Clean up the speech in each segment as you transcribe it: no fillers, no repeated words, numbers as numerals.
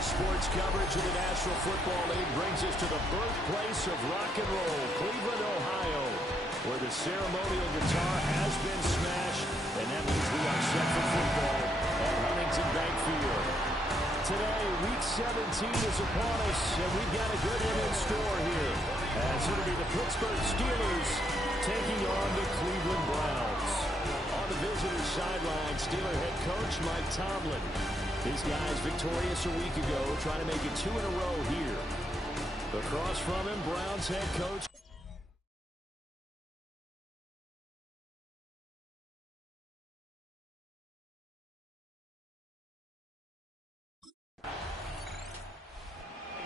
Sports coverage of the National Football League brings us to the birthplace of rock and roll, Cleveland, Ohio, where the ceremonial guitar has been smashed, and that means we are set for football at Huntington Bank Field. Today, Week 17 is upon us, and we've got a good one in store here, as it'll be the Pittsburgh Steelers taking on the Cleveland Browns. On the visitor's sideline, Steeler head coach Mike Tomlin. His guys victorious a week ago, trying to make it 2 in a row here. Across from him, Browns head coach.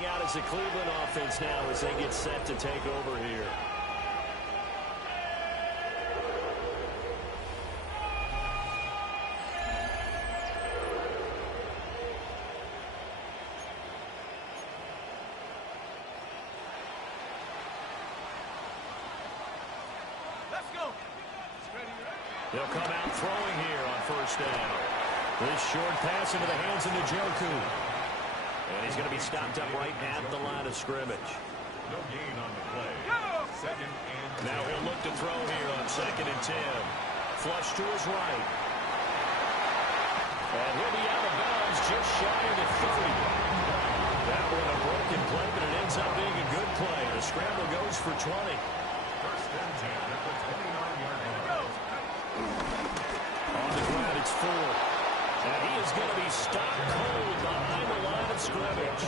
Out as the Cleveland offense now as they get set to take over here. They'll come out throwing here on first down. This short pass into the hands of Njoku. And he's going to be stopped up right at the line of scrimmage. No gain on the play. Second and 10. Now he'll look to throw here on 2nd and 10. Flush to his right. And he'll be out of bounds just shy of the 30. That one a broken play, but it ends up being a good play. The scramble goes for 20. First and 10 at the 29-yard line. On the ground, it's 4. And he is going to be stopped cold behind the line of scrimmage.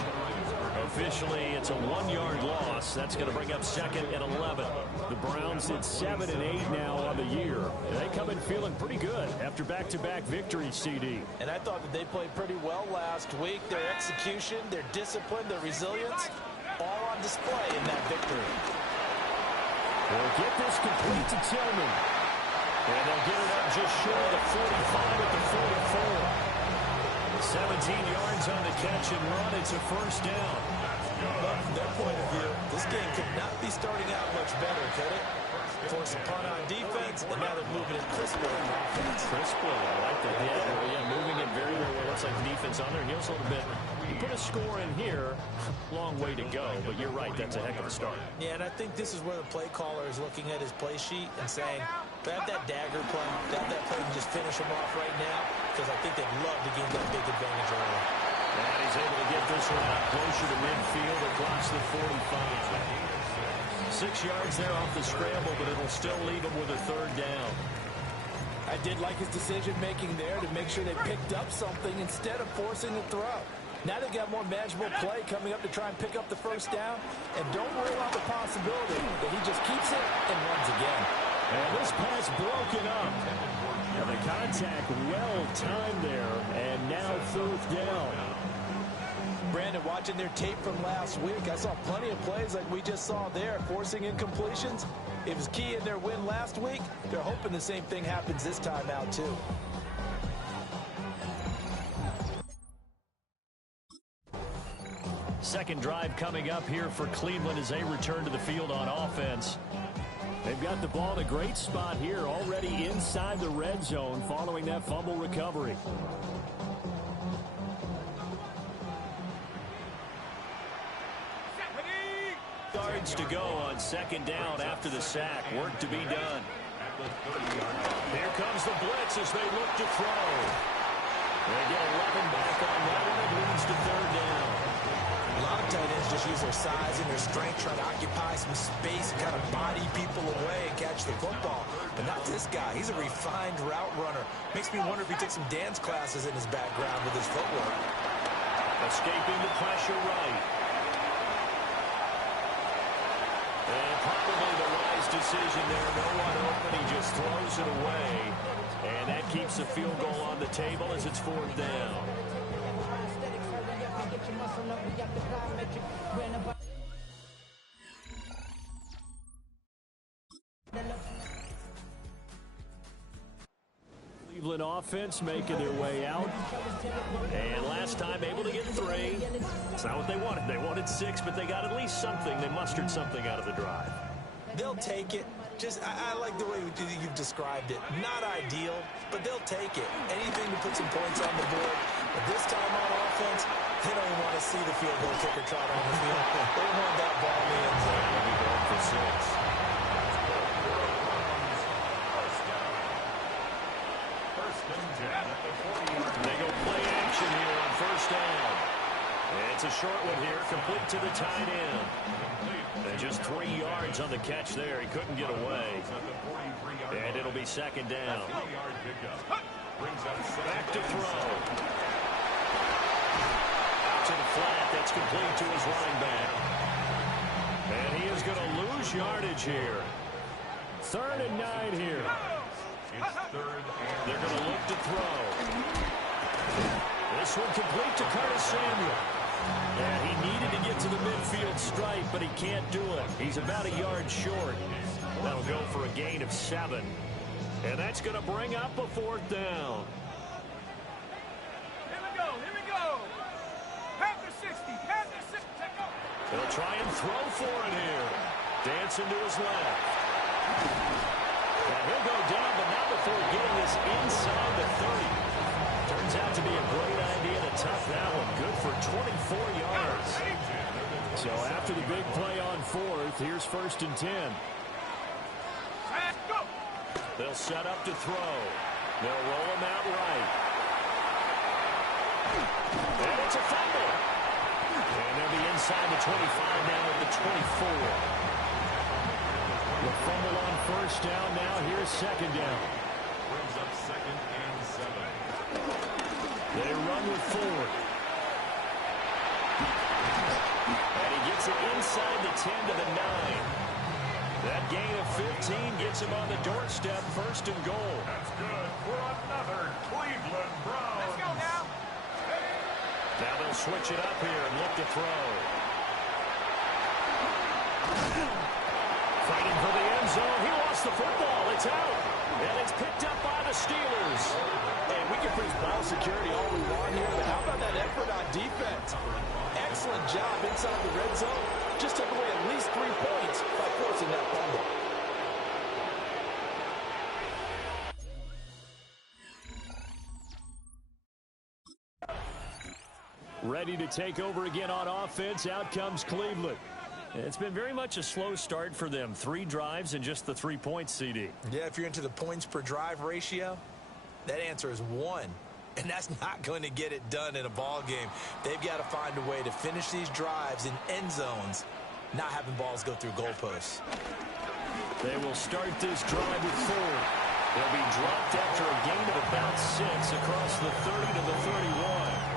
officially, it's a 1-yard loss. That's going to bring up 2nd and 11. The Browns at 7 and 8 now on the year. They come in feeling pretty good after back-to-back victories, CD. And I thought that they played pretty well last week. Their execution, their discipline, their resilience, all on display in that victory. They'll get this complete to Tillman. And they'll get it up just short of the 45 at the 44. 17 yards on the catch and run. It's a first down. But from their point of view, this game could not be starting out much better, could it? Force a punt on defense, and now they're moving it crisper on offense. Crisper, I like that. Yeah, moving it very, very well. Looks like the defense on their heels a little bit. You put a score in here, long way to go, but you're right, that's a heck of a start. Yeah, and I think this is where the play caller is looking at his play sheet and saying, grab that dagger play, grab that play and just finish him off right now, because I think they'd love to gain that big advantage early. And he's able to get this one out closer to midfield across the 45. 6 yards there off the scramble, but it'll still leave him with a third down. I did like his decision-making there to make sure they picked up something instead of forcing the throw. Now they've got more manageable play coming up to try and pick up the first down, and don't rule out the possibility that he just keeps it and runs again. And this pass broken up. And the contact well timed there, and now 4th down. Brandon, watching their tape from last week, I saw plenty of plays like we just saw there, forcing incompletions. It was key in their win last week. They're hoping the same thing happens this time out, too. Second drive coming up here for Cleveland as they return to the field on offense. They've got the ball in a great spot here, already inside the red zone following that fumble recovery. Yards to go on second down after the sack. Work to be done. Here comes the blitz as they look to throw. They get 11 back on that one. It leads to third down. A lot of tight ends just use their size and their strength, trying to occupy some space and kind of body people away and catch the football. But not this guy. He's a refined route runner. Makes me wonder if he took some dance classes in his background with his footwork. Escaping the pressure right. And probably the wise decision there. No one open. He just throws it away. And that keeps the field goal on the table as it's fourth down. Cleveland offense making their way out. And last time able to get 3. It's not what they wanted. They wanted 6, but they got at least something. They mustered something out of the drive. They'll take it. I like the way you've described it. Not ideal, but they'll take it. Anything to put some points on the board. But this time on offense, they don't even want to see the field goal kicker trot on the field. They want that ball in the end zone. They'll be going for 6. They go play action here on first down. It's a short one here, complete to the tight end. And just 3 yards on the catch there. He couldn't get away. And it'll be second down. Back to throw. Out to the flat. That's complete to his running back. And he is going to lose yardage here. 3rd and 9 here. They're going to look to throw. This one complete to Curtis Samuel. And he needed to get to the midfield stripe, but he can't do it. He's about a yard short. That'll go for a gain of 7. And that's going to bring up a fourth down. Here we go. Panther 60, Panther 60, take off. He'll try and throw for it here. Dancing to his left. And he'll go down, but not before getting this inside the 30. Turns out to be a great idea to tuck that one. Good for 24 yards. So after the big play on 4th, here's 1st and 10. They'll set up to throw. They'll roll him out right. And it's a fumble. And they'll be inside the 25 now at the 24. The fumble on first down now. Here's second down. Brings up 2nd and 7. They run with 4. And he gets it inside the 10 to the 9. That gain of 15 gets him on the doorstep, first and goal. That's good for another Cleveland Browns. Let's go now. Now they'll switch it up here and look to throw. Fighting for the end zone. He lost the football. It's out. And it's picked up by the Steelers. And we can praise ball security all we want here, but how about that effort on defense? Excellent job inside the red zone. Just took away at least 3 points by forcing that fumble. Ready to take over again on offense. Out comes Cleveland. It's been very much a slow start for them. 3 drives and just the 3 points, CD. Yeah, if you're into the points per drive ratio, that answer is 1. And that's not going to get it done in a ball game. They've got to find a way to finish these drives in end zones, not having balls go through goalposts. They will start this drive with 4. They'll be dropped after a gain of about 6 across the 30 to the 31.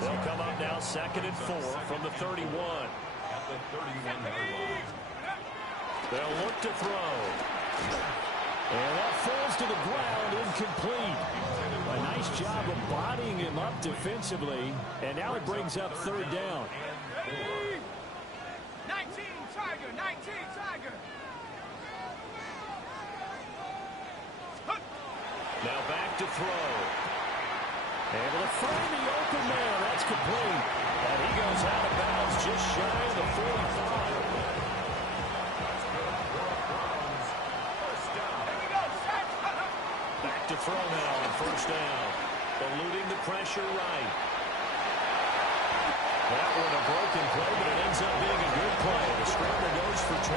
They'll come up now 2nd and 4 from the 31. At the 31-yard line. They'll look to throw. And that falls to the ground, incomplete. A nice job of bodying him up defensively. And now it brings up 3rd down. 19 Tiger, 19 Tiger. Now back to throw. Able to find the open man. That's complete. And he goes out of bounds just shy of the 45. Back to throw now on 1st down. Eluding the pressure right. That one a broken play, but it ends up being a good play. The scrambler goes for 20.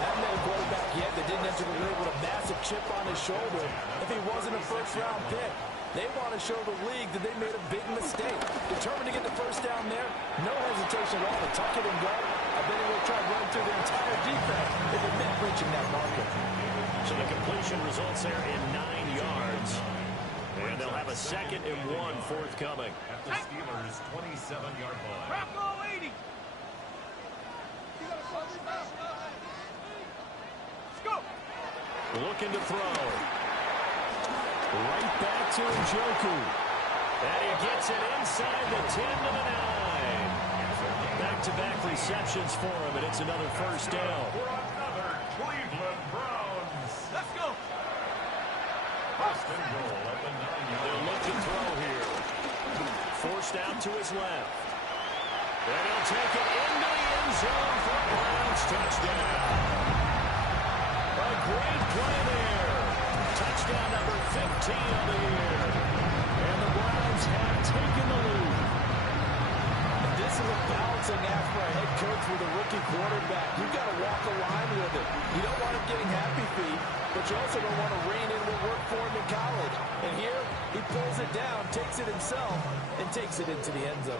Haven't had a quarterback yet that didn't enter the league with a massive chip on his shoulder. If he wasn't a first-round pick, they want to show the league that they made a big mistake. Determined to get the 1st down there, no hesitation at all to tuck it and go. I bet he will try to run through the entire defense if it meant reaching that marker. So the completion results there in 9 yards. And they'll have a 2nd and 1 forthcoming. At the Steelers' 27-yard line. Crap goal 80. Let's go. Looking to throw. Right back to Njoku. And he gets it inside the 10 to the 9. Back-to-back receptions for him, and it's another 1st down. For another Cleveland Browns. Let's go. 1st and goal at the 9-yard They'll line. look to throw here. Forced out to his left. And he'll take it into the end zone for a Browns touchdown. A great play there. Touchdown number 15 of the year. And the Browns have taken the lead. This is a balancing act for a head coach with a rookie quarterback. You've got to walk a line with it. You don't want him getting happy feet, but you also don't want to rein in what worked for him in college. And here, he pulls it down, takes it himself, and takes it into the end zone.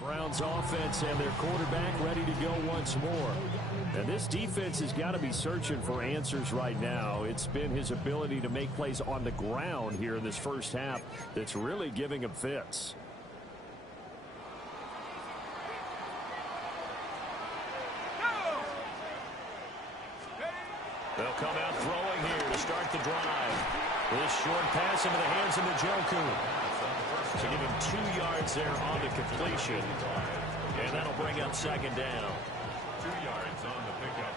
Browns offense and their quarterback ready to go once more. And this defense has got to be searching for answers right now. It's been his ability to make plays on the ground here in this 1st half that's really giving him fits. They'll come out throwing here to start the drive. This short pass into the hands of Njoku. To give him 2 yards there on the completion. And that'll bring up 2nd down. 2 yards on the pickup.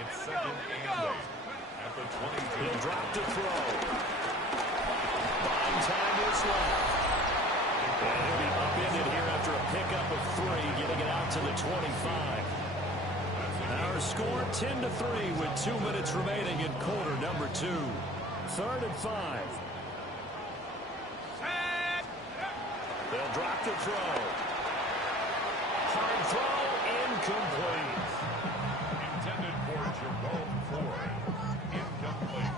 It's 2nd and 8 at the 22. He'll drop to throw. Buying time is left. And he'll be upended here after a pickup of 3, getting it out to the 25. Our score 10-3 with 2 minutes remaining in quarter number 2. 3rd and 5. They'll drop to throw. Hard throw, incomplete. Intended for Jerome Ford. Incomplete.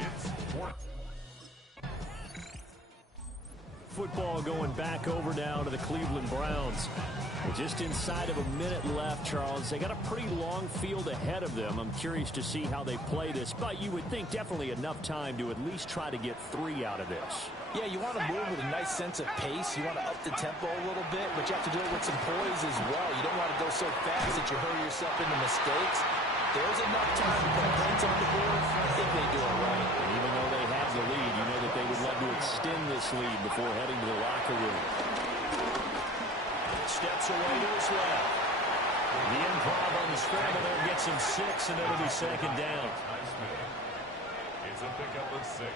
It's 4th. Football going back over now to the Cleveland Browns. Just inside of a minute left, Charles. They got a pretty long field ahead of them. I'm curious to see how they play this, but you would think definitely enough time to at least try to get 3 out of this. Yeah, you want to move with a nice sense of pace. You want to up the tempo a little bit, but you have to do it with some poise as well. You don't want to go so fast that you hurry yourself into mistakes. There's enough time to put points on the board if they do it right. And even though they have the lead, you know that they would love to extend this lead before heading to the locker room. Steps away to his left. The improv on the scramble there gets him 6, and it'll be second down. It's a pickup of 6.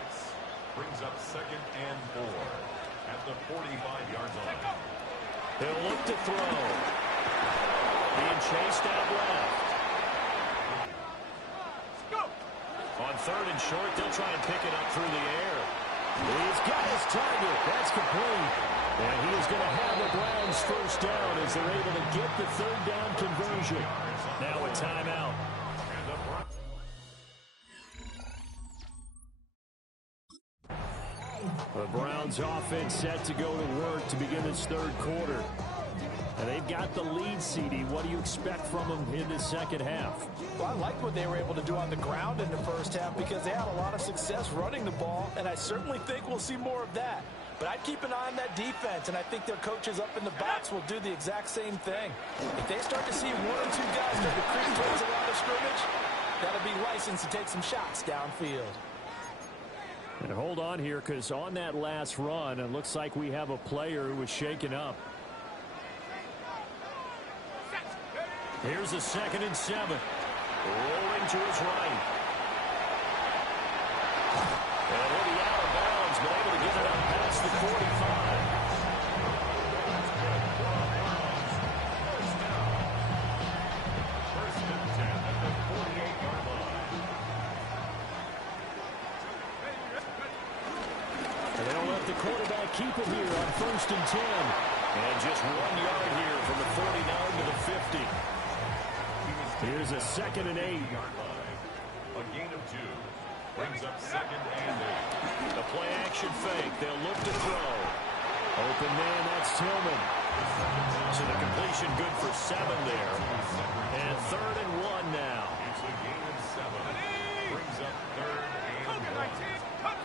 Brings up 2nd and 4 at the 45-yard line. He'll look to throw. Being chased out left. On 3rd and short, they'll try and pick it up through the air. He's got his target. That's complete. And he is going to have the Browns first down as they're able to get the 3rd down conversion. Now a timeout. The Browns offense set to go to work to begin this 3rd quarter. And they've got the lead, CD. What do you expect from them in the second half? Well, I liked what they were able to do on the ground in the first half because they had a lot of success running the ball, and I certainly think we'll see more of that. But I'd keep an eye on that defense, and I think their coaches up in the box will do the exact same thing. If they start to see 1 or 2 guys start to creep towards the line of scrimmage, that'll be licensed to take some shots downfield. And hold on here, because on that last run, it looks like we have a player who was shaken up. Here's a 2nd and 7. Rolling to his right. And he'll be out of bounds, but able to get it up past the 45. First and 10 at the 48-yard line. And they don't let the quarterback keep it here on 1st and 10. And just 1 yard here from the 49 to the 50. Here's a 2nd and 8. A gain of 2. Brings up 2nd and 8. The play action fake. They'll look to throw. Open man, that's Tillman. So the completion good for 7 there. And 3rd and 1 now. It's a gain of 7. Brings up 3rd and 1.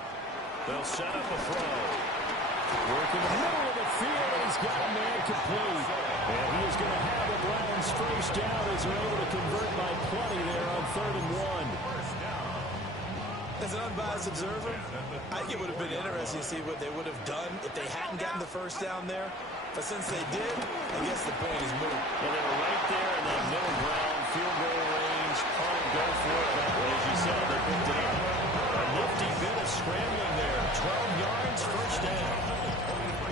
They'll set up a throw. Work in the middle of the field, and he's got a man complete. And he is going to have the Browns first down as they're able to convert by plenty there on 3rd and 1. As an unbiased observer, I think it would have been interesting to see what they would have done if they hadn't gotten the first down there. But since they did, I guess the point is moot. Well, they were right there in that middle ground, field goal range, punt, go for it. But as you said, they picked it up. A nifty bit of scrambling there. 12 yards, first down.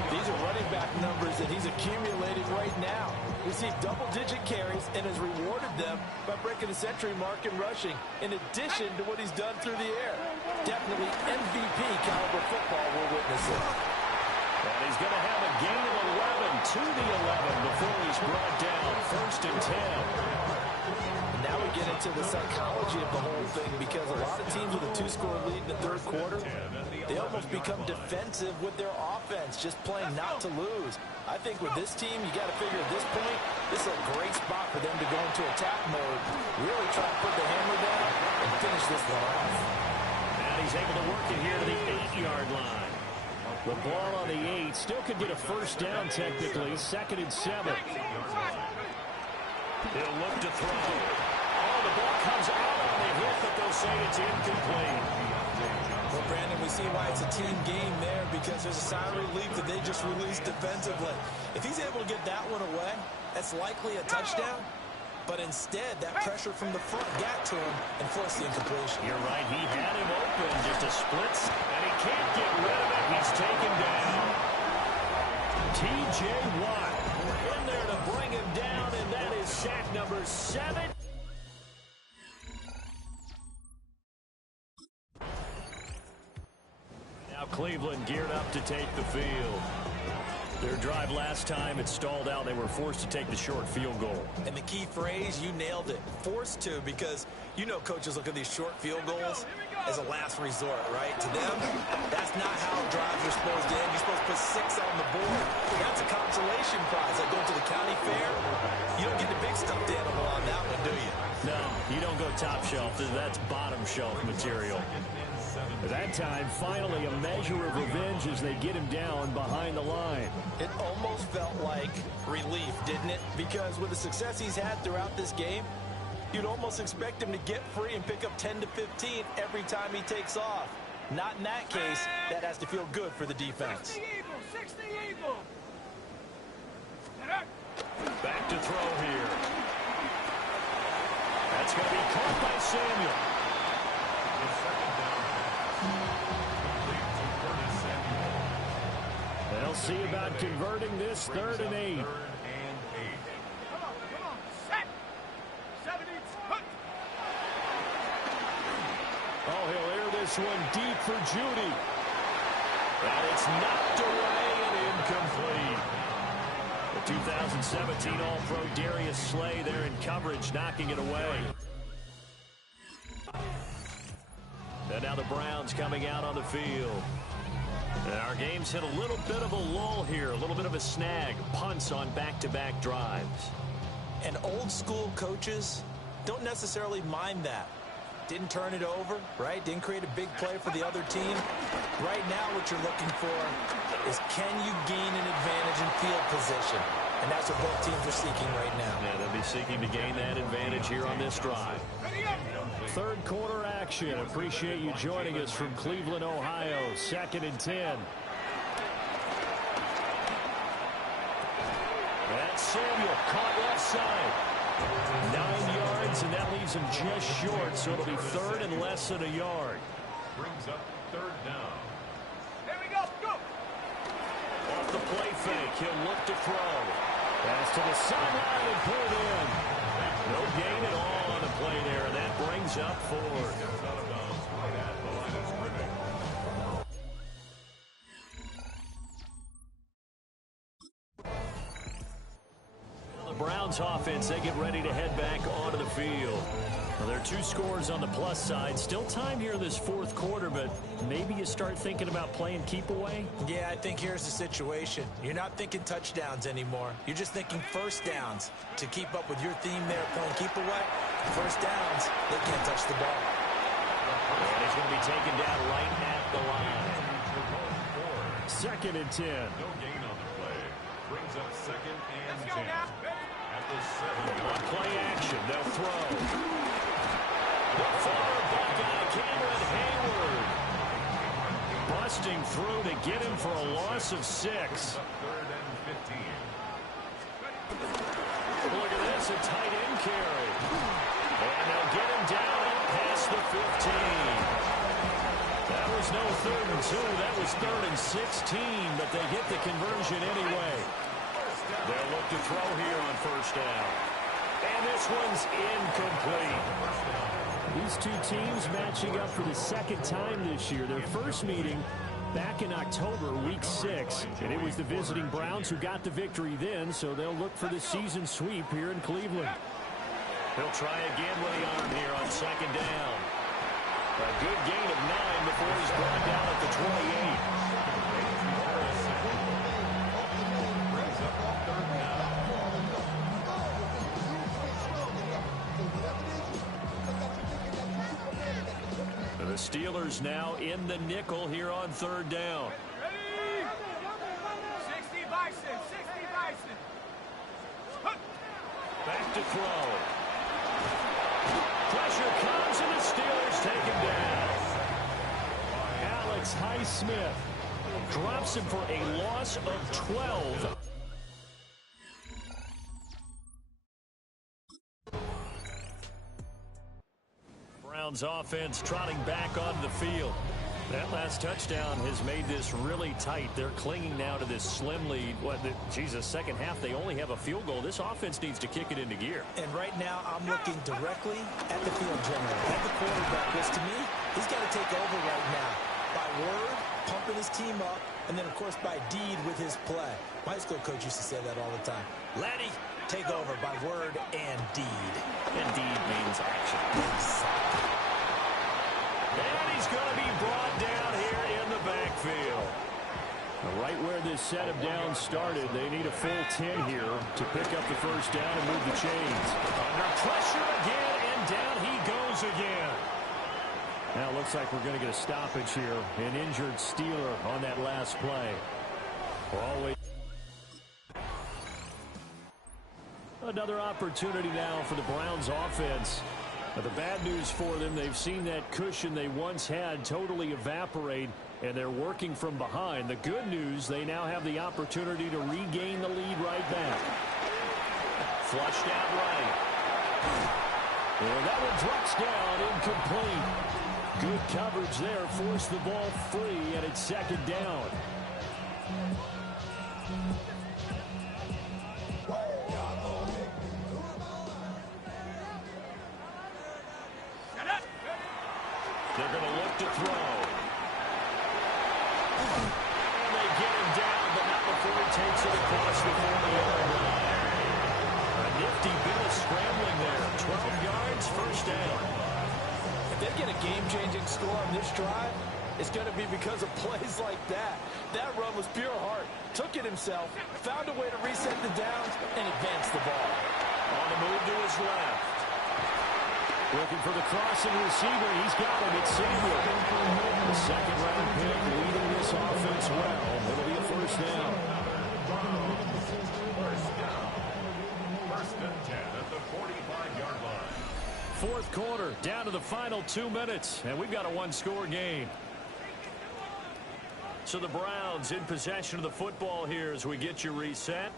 These are running back numbers that he's accumulating right now. Received double-digit carries and has rewarded them by breaking the century mark in rushing, in addition to what he's done through the air. Definitely MVP caliber football we're witnessing. And he's going to have a gain of 11 to the 11 before he's brought down. 1st and 10. Now we get into the psychology of the whole thing because a lot of teams with a 2-score lead in the 3rd quarter, they almost become defensive with their offense, just playing not to lose. I think with this team, you got to figure at this point, this is a great spot for them to go into attack mode, really try to put the hammer down and finish this one off. And he's able to work it here to the 8-yard line. The ball on the 8 still could get a first down technically. 2nd and 7. He'll look to throw. Oh, the ball comes out on the hit, but they'll say it's incomplete. Well, Brandon, we see why it's a team game there because there's a sigh of relief that they just released defensively. If he's able to get that one away, that's likely a touchdown. But instead, that pressure from the front got to him and forced the incompletion. You're right. He had him open, just a split, and he can't get rid of it. He's taken down. T.J. Watt in there to bring him down, and that is sack number 7. Now Cleveland geared up to take the field. Their drive last time, it stalled out. They were forced to take the short field goal. And the key phrase, you nailed it, forced to, because you know coaches look at these short field goals as a last resort, right? To them, that's not how drives are supposed to end. You're supposed to put 6 on the board. That's a consolation prize. Like going to the county fair, you don't get the big stuffed animal on that one, do you? No, you don't go top shelf. That's bottom shelf material. At that time, finally a measure of revenge as they get him down behind the line. It almost felt like relief, didn't it? Because with the success he's had throughout this game, you'd almost expect him to get free and pick up 10 to 15 every time he takes off. Not in that case. That has to feel good for the defense. 60 Eagles, 60 Eagles. Back to throw here. That's going to be caught by Samuel. They'll see about converting this 3rd and 8. Come on, set. 70, hook. Oh, he'll air this one deep for Judy. And it's knocked away and incomplete. The 2017 All-Pro Darius Slay there in coverage, knocking it away. And now the Browns coming out on the field. And our game's hit a little bit of a lull here, a little bit of a snag. Punts on back-to-back drives. And old-school coaches don't necessarily mind that. Didn't turn it over, right? Didn't create a big play for the other team. Right now what you're looking for is can you gain an advantage in field position? And that's what both teams are seeking right now. Yeah, they'll be seeking to gain that advantage here on this drive. 3rd quarter action. Appreciate you joining us from Cleveland, Ohio. 2nd and 10. That's Samuel caught left side. 9 yards, and that leaves him just short, so it'll be 3rd and less than a yard. Brings up 3rd down. Here we go, go. Off the play fake, he'll look to throw. Pass to the sideline and pulled in. No gain at all on the play there, and that brings up 4th. Out of bounds right at the line of scrimmage. The Browns offense, they get ready to head back onto the field. Well, there are 2 scores on the plus side. Still time here in this 4th quarter, but maybe you start thinking about playing keep away? Yeah, I think here's the situation. You're not thinking touchdowns anymore. You're just thinking first downs. To keep up with your theme there, playing keep away, first downs, they can't touch the ball. And he's going to be taken down right at the line. 2nd and 10. No gain on the play. Brings up 2nd and Let's go 10. now. At the 7. On play action, they'll throw. The former Buckeye, Cameron Hayward. Busting through to get him for a loss of 6. 3rd and 15. Look at this, a tight end carry. And they'll get him down and past the 15. That was no 3rd and 2. That was 3rd and 16, but they get the conversion anyway. They'll look to throw here on 1st down. And this one's incomplete. These 2 teams matching up for the 2nd time this year. Their first meeting back in October, week 6. And it was the visiting Browns who got the victory then, so they'll look for the season sweep here in Cleveland. He'll try again with the arm here on 2nd down. A good gain of 9 before he's brought down at the 28. The Steelers now in the nickel here on 3rd down. Ready? 60 Bison, 60 Bison. Hook. Back to throw. Pressure comes and the Steelers take him down. Alex Highsmith drops him for a loss of 12. Browns offense trotting back onto the field. That last touchdown has made this really tight. They're clinging now to this slim lead. Jesus, 2nd half, they only have a field goal. This offense needs to kick it into gear. And right now, I'm looking directly at the field general, at the quarterback, because to me, he's got to take over right now. By word, pumping his team up, and then, of course, by deed with his play. My high school coach used to say that all the time. Laddie, take over by word and deed. And deed means action. And he's going to be brought down here in the backfield. Right where set of downs started. They need a full 10 here to pick up the first down and move the chains. Under pressure again, and down he goes again. Now it looks like we're going to get a stoppage here. An injured Steeler on that last play. We're always... Another opportunity now for the Browns offense. But the bad news for them, they've seen that cushion they once had totally evaporate, and they're working from behind. The good news, they now have the opportunity to regain the lead right back. Flushed out right. And that one drops down, incomplete. Good coverage there, forced the ball free, and it's second down. They're going to look to throw. And they get him down, but not before he takes it across the 40-yard line. A nifty bit of scrambling there. 12 yards, first down. If they get a game-changing score on this drive, it's going to be because of plays like that. That run was pure heart. Took it himself, found a way to reset the downs, and advance the ball. On the move to his left. Looking for the crossing receiver. He's got him. It's Samuel. The second-round pick leading this offense well. It'll be a first down. First and 10 at the 45-yard line. Fourth quarter, down to the final 2 minutes, and we've got a one-score game. So the Browns in possession of the football here as we get you reset.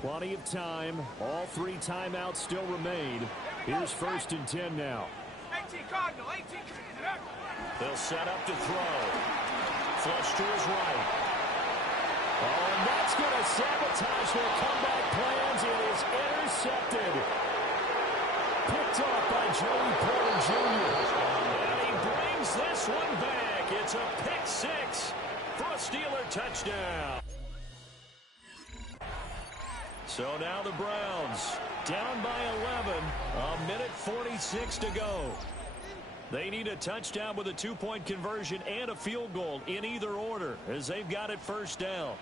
Plenty of time. All three timeouts still remain. Here's first and 10 now. 18 Cardinal, 18. They'll set up to throw. Flush to his right. Oh, and that's going to sabotage their comeback plans. It is intercepted. Picked off by Joey Porter Jr. And he brings this one back. It's a pick six for a Steeler touchdown. So now the Browns down by 11, a minute 46 to go. They need a touchdown with a two-point conversion and a field goal in either order as they've got it first down.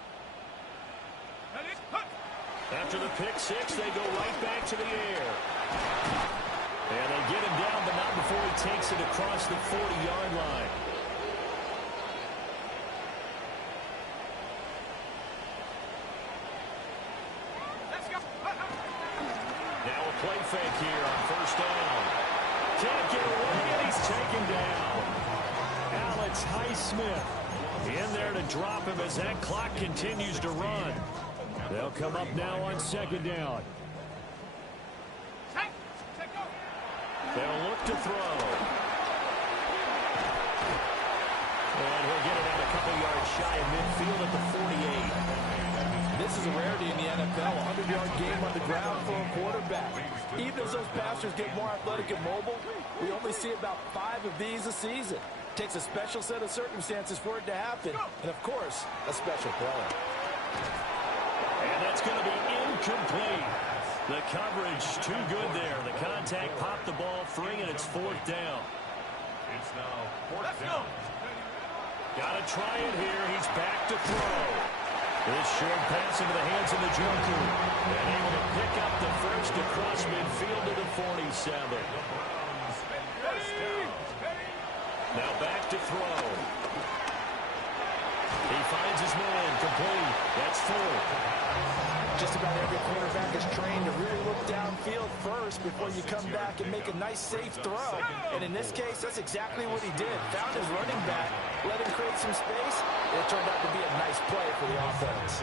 After the pick six, they go right back to the air. And they get him down, but not before he takes it across the 40-yard line. Now a play fake here on first down. Can't get away, and he's taken down. Alex Highsmith in there to drop him as that clock continues to run. They'll come up now on second down. They'll look to throw. And he'll get it out a couple yards shy of midfield at the 48. This is a rarity in the NFL, a 100-yard game on the ground for a quarterback. Even as those passers get more athletic and mobile, we only see about 5 of these a season. Takes a special set of circumstances for it to happen, and of course, a special player. And that's going to be incomplete. The coverage too good there. The contact popped the ball free, and it's fourth down. It's now fourth down. Got to try it here. He's back to throw. This short pass into the hands of the Joker. And able to pick up the first across midfield to the 47. Now back to throw. He finds his man, complete. That's full. Just about every quarterback is trained to really look downfield first before you come back and make a nice, safe throw. And in this case, that's exactly what he did. Found his running back, let him create some space, and it turned out to be a nice play for the offense.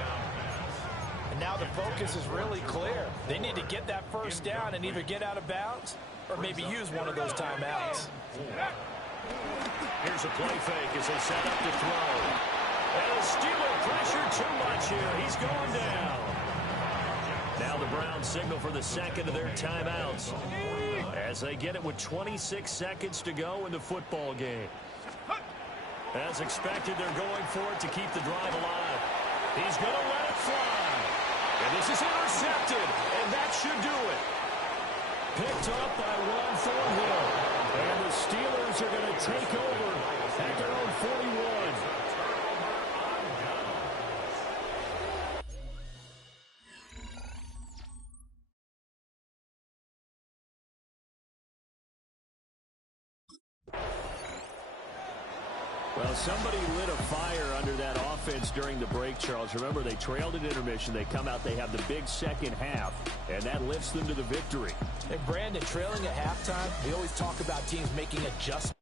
And now the focus is really clear. They need to get that first down and either get out of bounds or maybe use one of those timeouts. Here's a play fake as they set up to throw. And the Steeler pressure too much here. He's going down. Now the Browns signal for the second of their timeouts as they get it with 26 seconds to go in the football game. As expected, they're going for it to keep the drive alive. He's going to let it fly. And this is intercepted, and that should do it. Picked up by Ron Thornhill. And the Steelers are going to take over at their own 41. Well, somebody lit a fire under that offense during the break, Charles. Remember, they trailed at intermission. They come out, they have the big second half, and that lifts them to the victory. And Brandon, trailing at halftime, we always talk about teams making adjustments.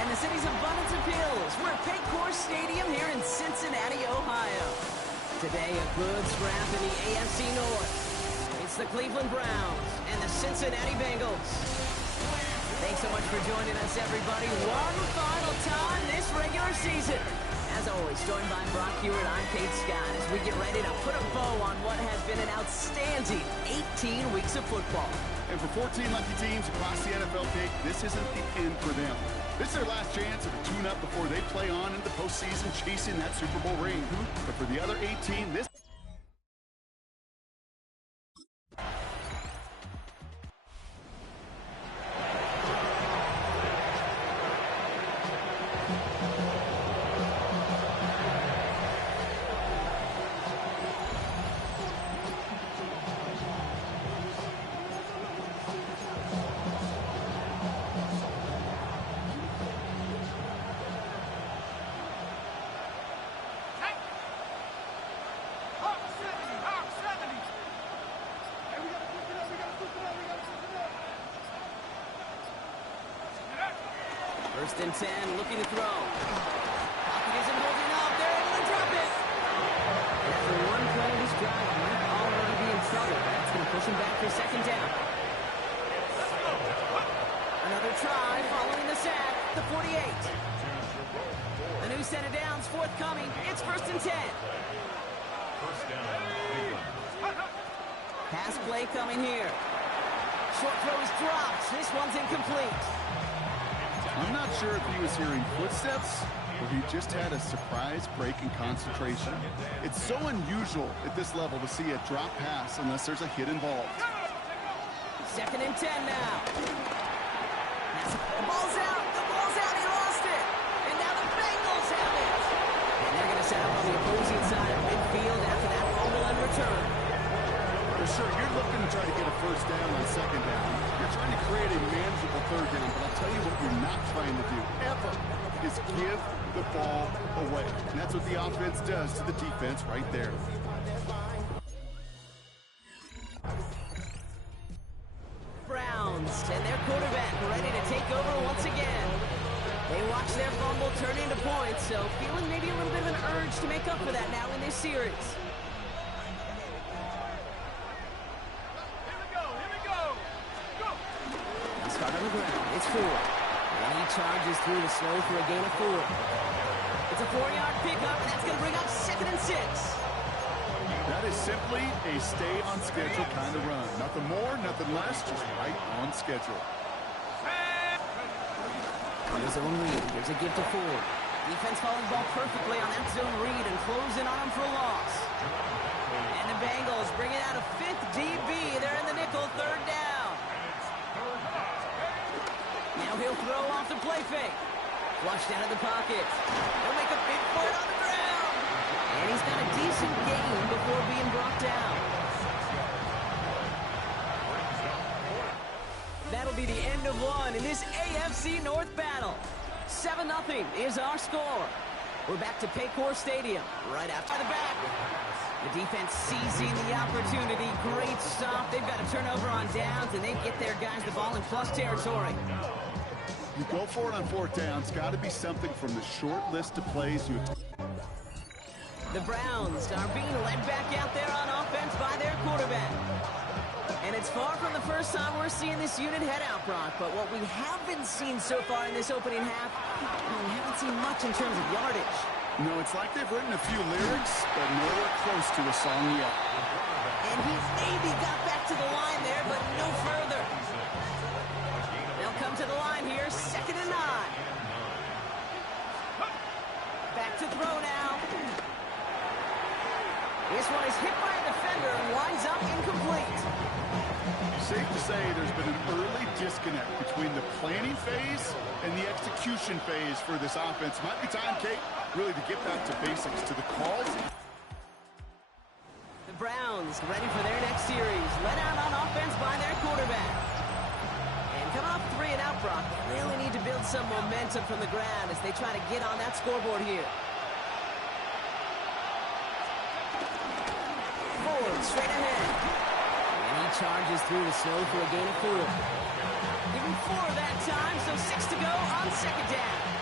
and the city's abundance appeals. We're at Paycor Stadium here in Cincinnati, Ohio. Today, a good scrap in the AFC North. It's the Cleveland Browns and the Cincinnati Bengals. Thanks so much for joining us, everybody. One final time this regular season. As always, joined by Brock Hewitt, I'm Kate Scott as we get ready to put a bow on what has been an outstanding 18 weeks of football. And for 14 lucky teams across the NFL, Kate, this isn't the end for them. This is their last chance at a tune-up before they play on into the postseason chasing that Super Bowl ring. But for the other 18, this... First and 10, looking to throw. Pocket isn't holding up. They're able to drop it. And after one play of this drive, might already be in trouble. That's going to push him back for second down. Another try following the sack. The 48. A new set of downs forthcoming. It's first and 10. First down, Cleveland. Pass play coming here. Short throw is dropped. This one's incomplete. I'm not sure if he was hearing footsteps or he just had a surprise break in concentration. It's so unusual at this level to see a drop pass unless there's a hit involved. Second and 10 now. The ball's out. The ball's out. He lost it. And now the Bengals have it. And they're going to set up on the opposing side of midfield after that fumble and return. For sure, you're looking to try to get a first down on second down. You're trying to create a manageable third down, but I'll tell you what you're not trying to do, ever, is give the ball away. And that's what the offense does to the defense right there. Browns and their quarterback ready to take over once again. They watch their fumble turn into points, so feeling maybe a little bit of an urge to make up for that now in this series. Start on the ground. It's 4. And he charges through the snow for a gain of 4. It's a 4-yard pickup, and that's going to bring up second and 6. That is simply a stay-on-schedule kind of run. Nothing more, nothing less, just right on schedule. There's zone read. There's a give to Ford. Defense following the ball perfectly on that zone read and closing on him for a loss. And the Bengals bring it out a 5th DB. They're in the nickel, third down. Now he'll throw off the play fake. Flushed out of the pocket. He'll make a big play on the ground. And he's got a decent gain before being brought down. That'll be the end of one in this AFC North battle. 7-0 is our score. We're back to Paycor Stadium right after the back. The defense seizing the opportunity. Great stop. They've got a turnover on downs, and they get their guys the ball in plus territory. You go for it on fourth down. It's got to be something from the short list of plays you... The Browns are being led back out there on offense by their quarterback. And it's far from the first time we're seeing this unit head out, Brock. But what we have been seeing so far in this opening half, we haven't seen much in terms of yardage. No, it's like they've written a few lyrics, but nowhere close to a song yet. And he maybe got back to the line there, but no further. They'll come to the line here, 2nd and 9. Back to throw now. This one is hit by a defender and winds up incomplete. Safe to say there's been an early disconnect between the planning phase and the execution phase for this offense. Might be time, Kate, really to get back to basics, to the calls. The Browns ready for their next series. Let out on offense by their quarterback. And coming off 3 and out, Brock, really need to build some momentum from the ground as they try to get on that scoreboard here. Ford straight ahead. And he charges through the snow for a gain of 4. Even 4 that time, so 6 to go on 2nd down.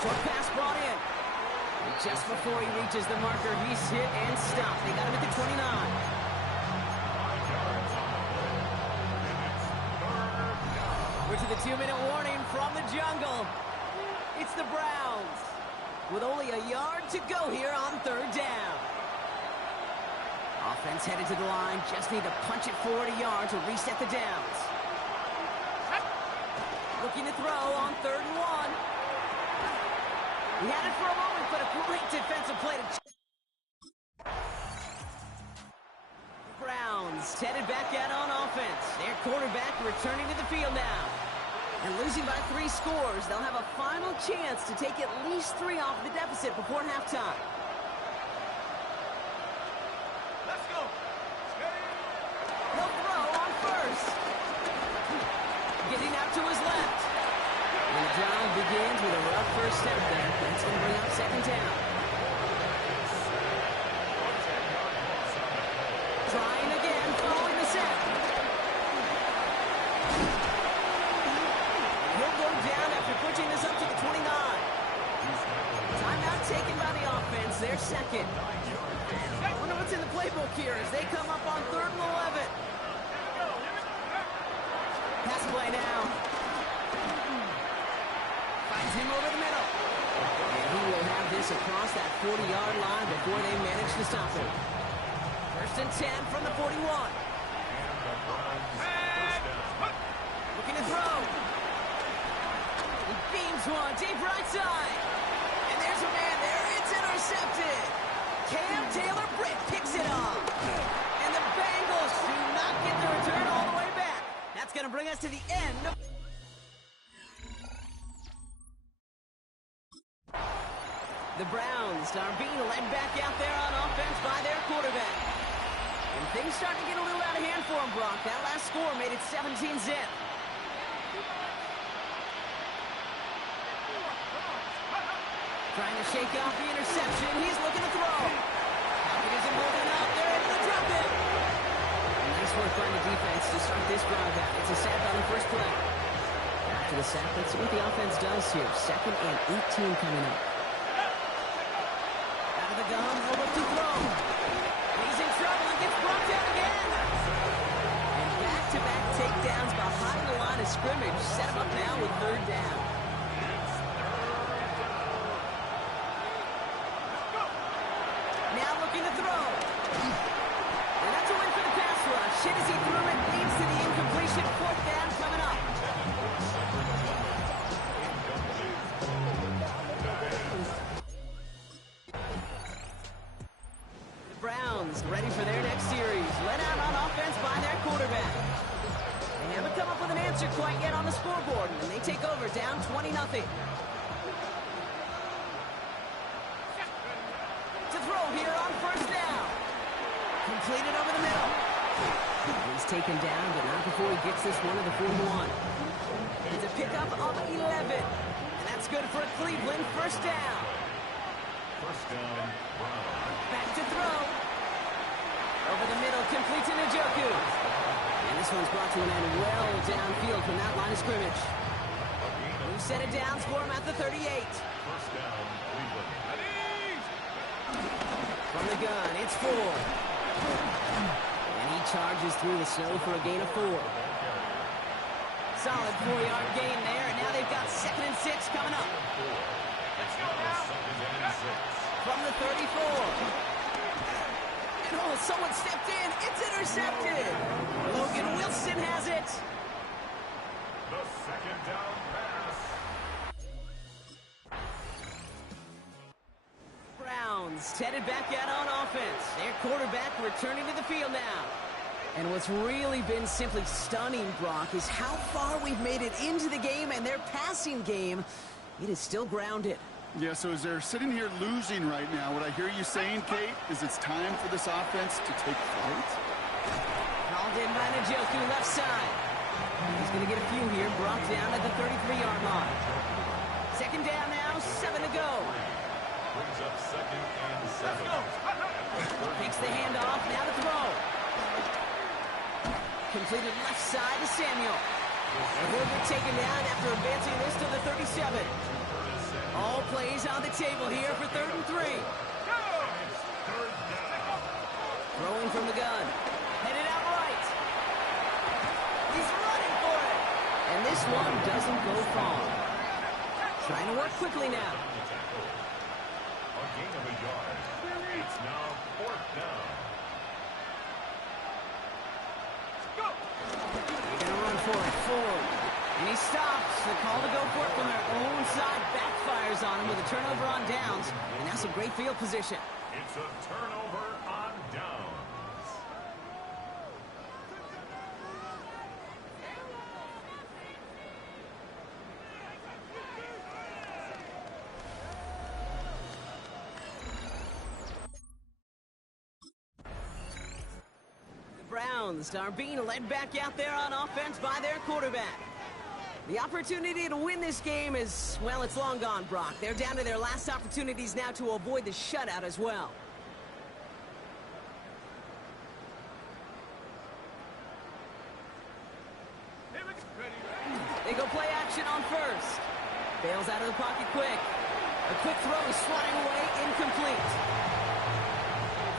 Short pass brought in. And just before he reaches the marker, he's hit and stopped. They got him at the 29. We're to the 2-minute warning from the jungle. It's the Browns with only a yard to go here on 3rd down. Offense headed to the line. Just need to punch it forward a yard to reset the downs. Looking to throw on 3rd and 1. He had it for a moment, but a great defensive play to... Browns headed back out on offense. Their quarterback returning to the field now. And losing by 3 scores, they'll have a final chance to take at least 3 off the deficit before halftime. Let's go. He'll throw on 1st. Getting out to his left. And the drive begins with a rough first step there. That's going to bring up 2nd down. Trying again, following the set. He'll go down after pushing this up to the 29. Timeout taken by the offense. Their 2nd. I wonder what's in the playbook here as they come up on 3rd and 11. Pass play now. Finds him over the middle. And he will have this across that 40-yard line before they manage to stop him. 1st and 10 from the 41. Looking to throw. He beams one deep right side. And there's a man there. It's intercepted. Cam Taylor-Britt picks it off. And the Bengals do not get the return all the way back. That's going to bring us to the end of... The Browns are being led back out there on offense by their quarterback. And things start to get a little out of hand for him, Brock. That last score made it 17-zip. Trying to shake off the interception. He's looking to throw. Pocket isn't holding up. They're able to drop it. And nice work by the defense to start this drive out. It's a sack on the first play. After the sack, let's see what the offense does here. 2nd and 18 coming up. Out of the gun, over to throw. He's in trouble and gets brought down again. And back-to-back takedowns behind the line of scrimmage. Set him up now with 3rd down. Now looking to throw. And that's a win for the pass rush. Shit as he threw it, leads to the incompletion. 4th down coming up. The Browns ready for their next series. Led out on offense by their quarterback. They haven't come up with an answer quite yet on the scoreboard, and they take over down 20-0. Here on 1st down. Completed over the middle. He's taken down, but not before he gets this one to the 41. It's a pickup of 11. And that's good for Cleveland. 1st down. Back to throw. Over the middle, complete to Njoku. And this one's brought to an end well downfield from that line of scrimmage. New set of downs for him at the 38. From the gun, it's 4. And he charges through the snow for a gain of 4. Solid 4-yard gain there, and now they've got 2nd and 6 coming up. From the 34. And oh, someone stepped in. It's intercepted. Logan Wilson has it. The 2nd down pass. Browns headed back out on offense. Their quarterback returning to the field now. And what's really been simply stunning, Brock, is how far we've made it into the game, and their passing game, it is still grounded. Yeah, so as they're sitting here losing right now, what I hear you saying, Kate, is it's time for this offense to take flight? Called in by Njoku, left side. He's going to get a few here, brought down at the 33-yard line. 2nd down now, 7 to go. Brings up 2nd and 7. Takes the handoff, now to throw. Completed left side to Samuel. And he'll get taken down after advancing this to the 37. All plays on the table here for 3rd and 3. Throwing from the gun. Headed out right. He's running for it. And this one doesn't go far. Trying to work quickly now. A gain of a yard. It's now 4th down. They're going to run for it. Forward. And he stops. The call to go for it from their own side backfires on him with a turnover on downs. And that's some great field position. It's a turnover on downs. The Browns are being led back out there on offense by their quarterback. The opportunity to win this game is, well, it's long gone, Brock. They're down to their last opportunities now to avoid the shutout as well. They go play action on first. Bails out of the pocket quick. A quick throw is swatting away, incomplete.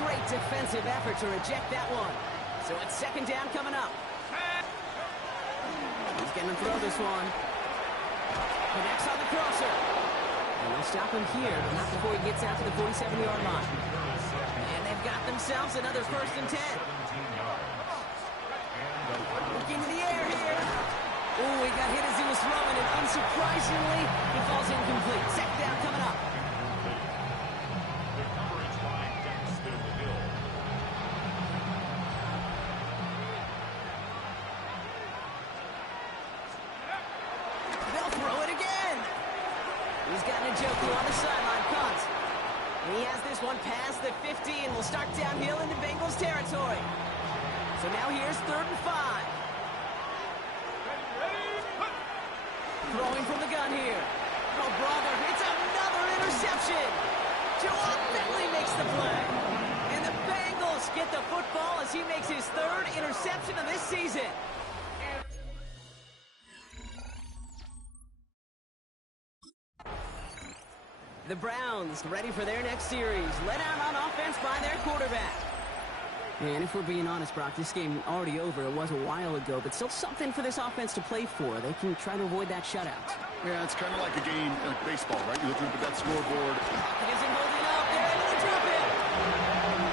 Great defensive effort to reject that one. So it's 2nd down coming up. He's going to throw this one. Connects on the crosser. And they'll stop him here, but not before he gets out to the 47-yard line. And they've got themselves another 1st and 10. Looking to the air here. Oh, he got hit as he was throwing, and unsurprisingly, he falls incomplete. 2nd down coming up. The coverage by Dexter Hill. They'll throw it again. He's got Njoku on the sideline, punt. And he has this one past the 50 and will start downhill into Bengals territory. So now here's 3rd and 5. Throwing from the gun here. Oh, brother, it's another interception. Joel Bentley makes the play. And the Bengals get the football as he makes his 3rd interception of this season. The Browns ready for their next series. Let out on offense by their quarterback. And if we're being honest, Brock, this game already over. It was a while ago, but still something for this offense to play for. They can try to avoid that shutout. Yeah, it's kind of like a game, like baseball, right? You're looking at that scoreboard. It isn't holding up. They're able to drop it.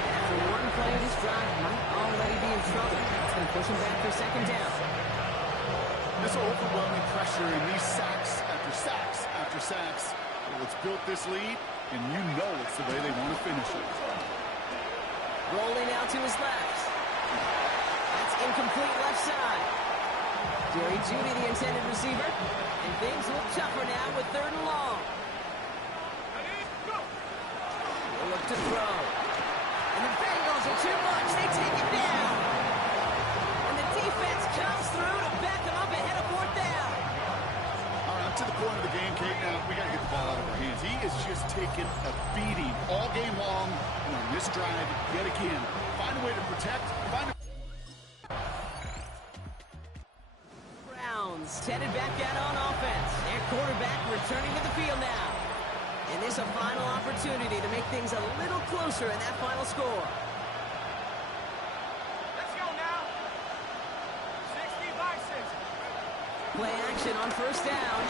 After one play of this drive, might already be in trouble. It's going to push him back for 2nd down. This overwhelming pressure and these sacks after sacks after sacks. Well, it's built this lead, and you know it's the way they want to finish it. Rolling out to his left. That's incomplete left side. Jerry Jeudy, the intended receiver. And things look tougher now with 3rd and long. They'll look to throw. And the Bengals are too much. They take it down. And the defense comes through to back them up ahead of 4th down. All right, up to the point of the game, Kate. Now, we got to get the ball out of our hands. He is just taking a beating all game long. And on this drive, yet again, find a way to protect. Browns headed back out on offense. Their quarterback returning to the field now. And this a final opportunity to make things a little closer in that final score. Let's go now. 60 by 60. Play action on 1st down.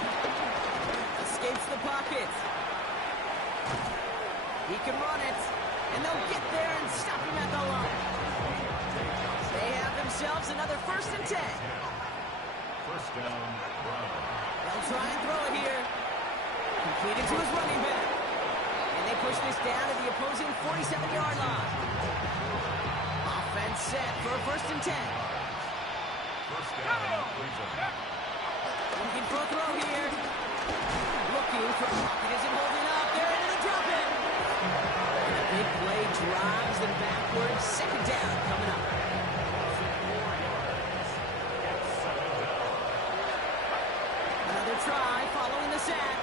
Escapes the pocket. He can run it. And they'll get there and stop him at the line. They have themselves another 1st and 10. 1st down, Browns. They'll try and throw it here. Completed to his running back. And they push this down to the opposing 47-yard line. Offense set for a 1st and 10. 1st down, Cleveland. Looking for a throw here. Looking for pocket isn't holding up. They're into the drop in. And a big play drives them backwards. 2nd down coming up. Another try following the sack.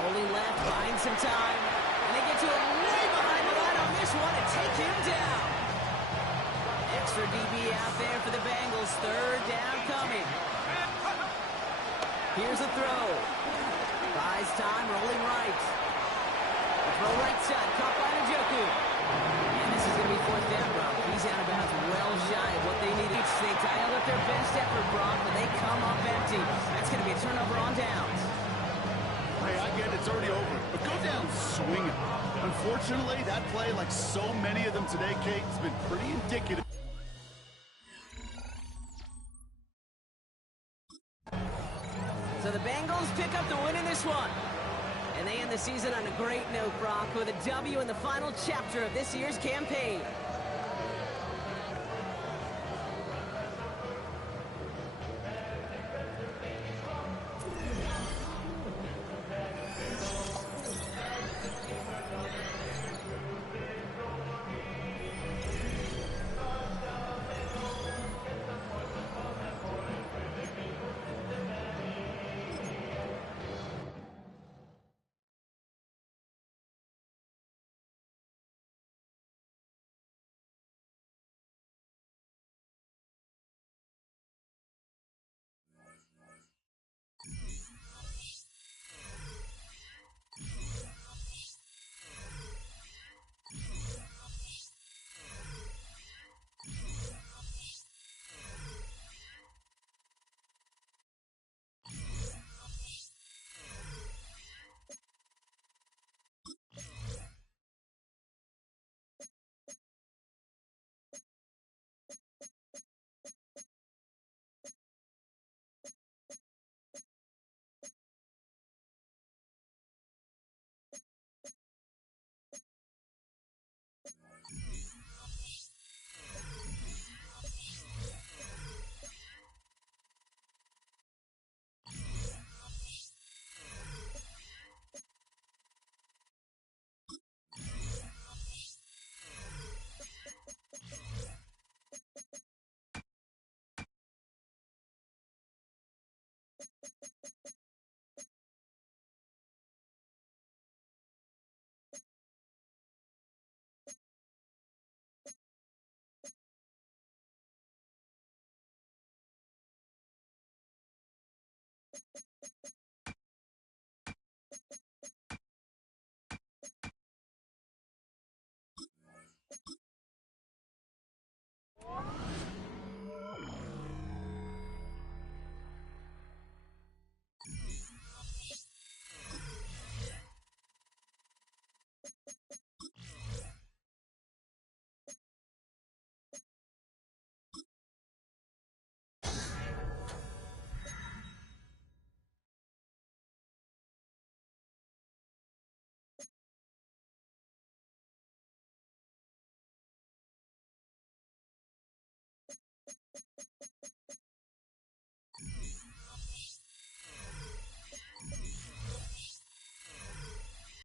Rolling left, buying some time. And they get to him way behind the line on this one and take him down. Extra DB out there for the Bengals. 3rd down coming. Here's a throw. Buys time, rolling right. The throw right side, caught by Njoku. And this is going to be fourth down, Brock. He's out of bounds well shy of what they need. They dialed up their best effort, Brock, but they come up empty. That's going to be a turnover on downs. Hey, I get it. It's already over. But go down swinging. Unfortunately, that play, like so many of them today, Kate, has been pretty indicative. So the Bengals pick up the win in this one. And they end the season on a great note, Brock, with a W in the final chapter of this year's campaign.